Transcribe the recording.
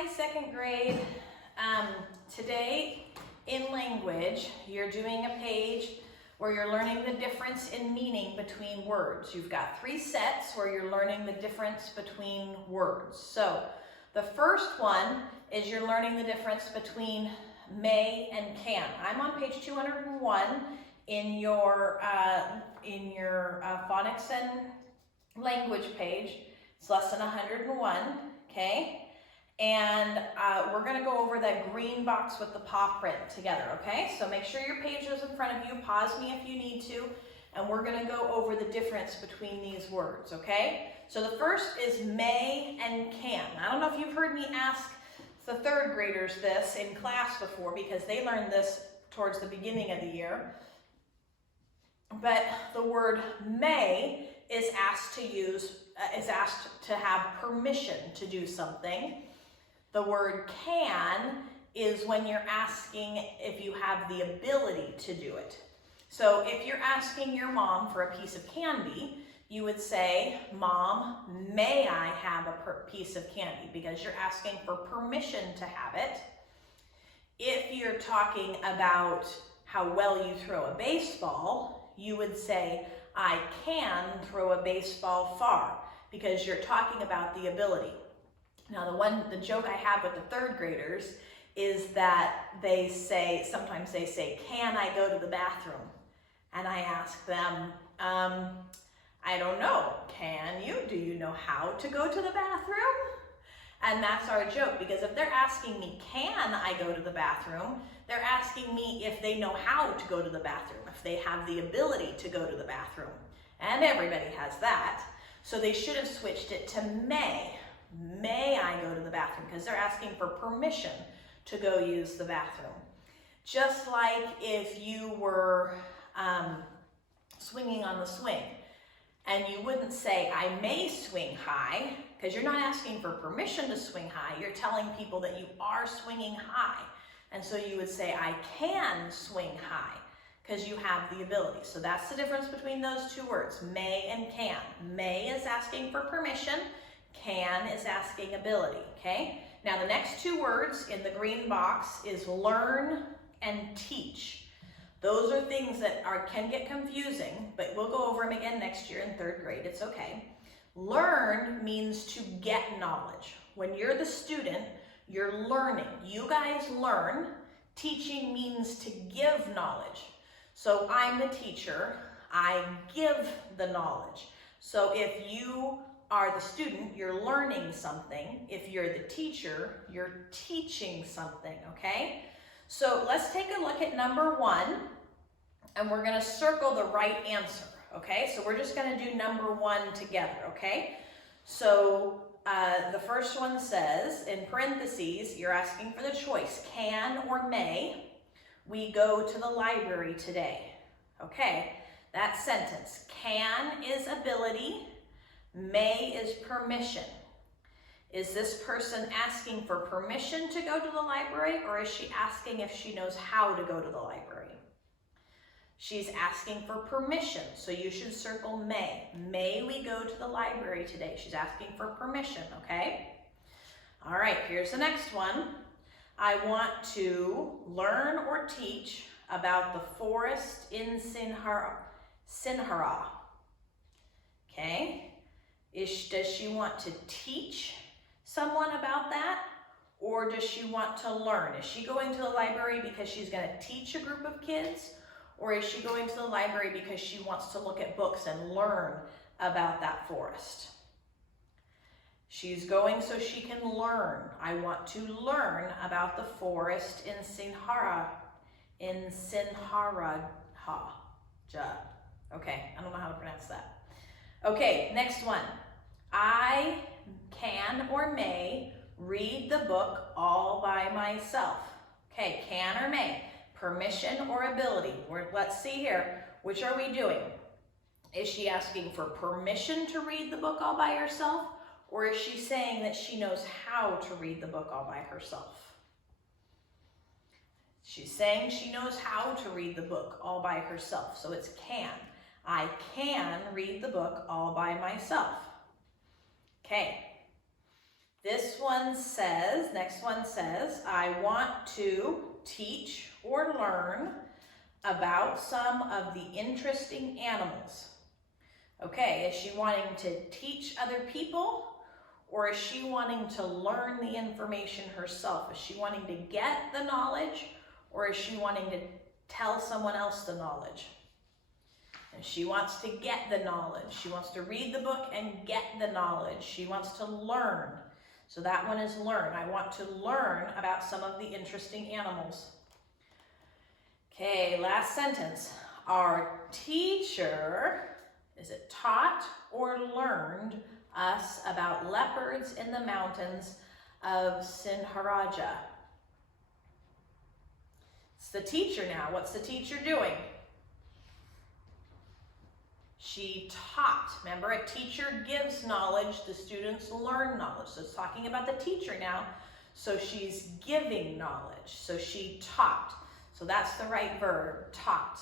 Hi, second grade. Today in language, you're doing a page where you're learning the difference in meaning between words. You've got 3 sets where you're learning the difference between words. So the first one is you're learning the difference between may and can. I'm on page 201 in your phonics and language page. It's lesson 101, okay? And we're gonna go over that green box with the paw print together, okay? So make sure your page is in front of you, pause me if you need to, and we're gonna go over the difference between these words, okay? So the first is may and can. I don't know if you've heard me ask the 3rd graders this in class before because they learned this towards the beginning of the year. But the word may is asked to have permission to do something. The word can is when you're asking if you have the ability to do it. So if you're asking your mom for a piece of candy, you would say, "Mom, may I have a piece of candy?" Because you're asking for permission to have it. If you're talking about how well you throw a baseball, you would say, "I can throw a baseball far," because you're talking about the ability. Now the joke I have with the 3rd graders is that sometimes they say, "Can I go to the bathroom?" And I ask them, "I don't know, can you? Do you know how to go to the bathroom?" And that's our joke, because if they're asking me, "Can I go to the bathroom?" they're asking me if they know how to go to the bathroom, if they have the ability to go to the bathroom. And everybody has that. So they should have switched it to may. May I go to the bathroom? Because they're asking for permission to go use the bathroom. Just like if you were swinging on the swing and you wouldn't say, "I may swing high," because you're not asking for permission to swing high. You're telling people that you are swinging high. And so you would say, "I can swing high," because you have the ability. So that's the difference between those 2 words, may and can. May is asking for permission. Can is asking ability, okay? Now the next 2 words in the green box is learn and teach. Those are things that can get confusing, but we'll go over them again next year in 3rd grade, it's okay. Learn means to get knowledge. When you're the student, you're learning. You guys learn. Teaching means to give knowledge. So I'm the teacher, I give the knowledge. So if you are the student, you're learning something. If you're the teacher, you're teaching something, okay? So let's take a look at number 1, and we're gonna circle the right answer, okay? So we're just gonna do number 1 together, okay? So the first one says, in parentheses, you're asking for the choice, can or may we go to the library today? Okay, that sentence, can is ability, may is permission. Is this person asking for permission to go to the library, or is she asking if she knows how to go to the library? She's asking for permission, so you should circle may. May we go to the library today? She's asking for permission, okay? All right, here's the next one. I want to learn or teach about the forest in Sinhara. Okay? Does she want to teach someone about that, or does she want to learn? Is she going to the library because she's going to teach a group of kids, or is she going to the library because she wants to look at books and learn about that forest? She's going so she can learn. I want to learn about the forest in Sinhara. Okay, I don't know how to pronounce that. Okay, next one. I can or may read the book all by myself. Okay, can or may. Permission or ability. Let's see here. Which are we doing? Is she asking for permission to read the book all by herself? Or is she saying that she knows how to read the book all by herself? She's saying she knows how to read the book all by herself. So it's can. I can read the book all by myself. Okay. This one says, next one says, I want to teach or learn about some of the interesting animals. Okay, is she wanting to teach other people, or is she wanting to learn the information herself? Is she wanting to get the knowledge, or is she wanting to tell someone else the knowledge? And she wants to get the knowledge. She wants to read the book and get the knowledge. She wants to learn. So that one is learn. I want to learn about some of the interesting animals. Okay, last sentence. Our teacher, is it taught or learned us about leopards in the mountains of Sinharaja? It's the teacher now. What's the teacher doing? She taught. Remember, a teacher gives knowledge, the students learn knowledge. So it's talking about the teacher now. So she's giving knowledge. So she taught. So that's the right verb, taught.